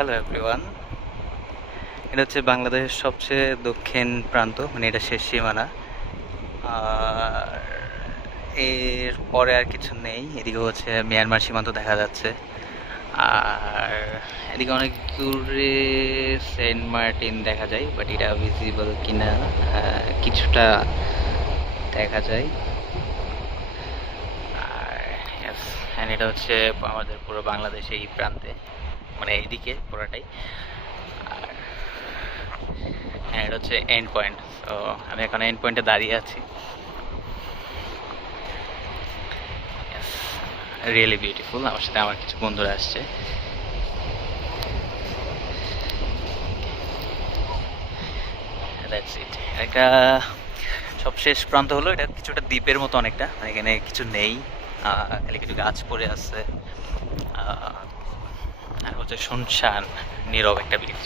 Hello everyone. এটা হচ্ছে বাংলাদেশের সবচেয়ে দক্ষিণ প্রান্ত, মানে এটা শেষ সীমানা। আর এর পরে আর কিছু নেই। এদিকে হচ্ছে মিয়ানমার সীমান্ত দেখা যাচ্ছে। আর এদিকে অনেক দূরে সেন্ট মার্টিন দেখা যায়, বাট এটা ভিজিবল কিনা কিছুটা দেখা যায়। আর yes, and এটা হচ্ছে আমাদের পুরো বাংলাদেশ এই প্রান্তে, মানে এইদিকে পুরোটাই। আর হ্যাঁ, এটা হচ্ছে এন্ড পয়েন্ট। তো আমি এখন এন্ড পয়েন্টে দাঁড়িয়ে আছি। Really beautiful. আমার সাথে আমার কিছু বন্ধুরা আসছে। That's it. একটা সবশেষ প্রান্ত হলো এটা কিছুটা দ্বীপের মতো অনেকটা, মানে এখানে কিছু নেই, খালি কিছু গাছ পড়ে আছে। আর হচ্ছে শুনশান নীরব একটা বিচ।